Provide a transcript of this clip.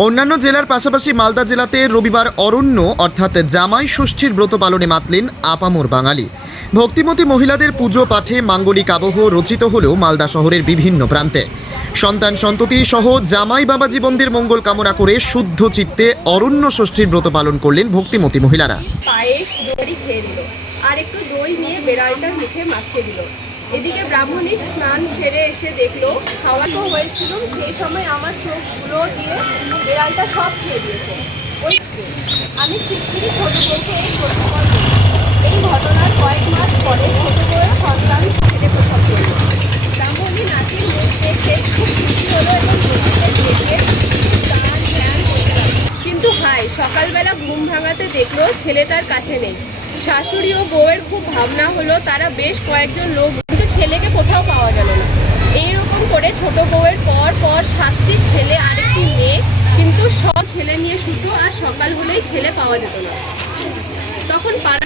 অন্যান্য জেলার পাশাপাশি মালদা জেলাতে রবিবার অরণ্য অর্থাৎ জামাই ষষ্ঠীর ব্রত পালনে মাতলেন আপামর বাঙালি। ভক্তিমতী মহিলাদের পুজো পাঠে মাঙ্গলিক আবহ রচিত হলেও মালদা শহরের বিভিন্ন প্রান্তে সন্তান সন্ততি সহ জামাই বাবা জীবনদের মঙ্গল কামনা করে শুদ্ধ চিত্তে অরণ্য ষষ্ঠীর ব্রত পালন করলেন ভক্তিমতী মহিলারা। পায়েস দড়ি খেয়ে দিল আর একটু দই নিয়ে বেড়ালটার মুখে মাখিয়ে দিল। এদিকে ব্রাহ্মণী স্নান সেরে এসে দেখলো খাওয়ানো হয়েছিল, সেই সময় আমার চোখগুলো দিয়ে বেড়ালটা সব খেয়ে দিয়েছে। ওই আমি শিগগিরই ছোট বউকে এই প্রশ্ন করব। এই ঘটনার কয়েক মাস পরে ছোট বউয়ের সন্তান ছেলে প্রসব করল। ব্রাহ্মণী নাতির মুখ দেখে খুব খুশি হলো এবং কিন্তু হায়, সকালবেলা ঘুম ভাঙাতে দেখলো ছেলে তার কাছে নেই। শাশুড়ি ও বউয়ের খুব ভাবনা হলো, তারা বেশ কয়েকজন লোক, কিন্তু ছেলেকে কোথাও পাওয়া গেল না। এইরকম করে ছোট বউয়ের পর 7টি ছেলে আর একটি মেয়ে, কিন্তু সব ছেলে নিয়ে শুধু, আর সকাল হলেই ছেলে পাওয়া যেত না। তখন পাড়া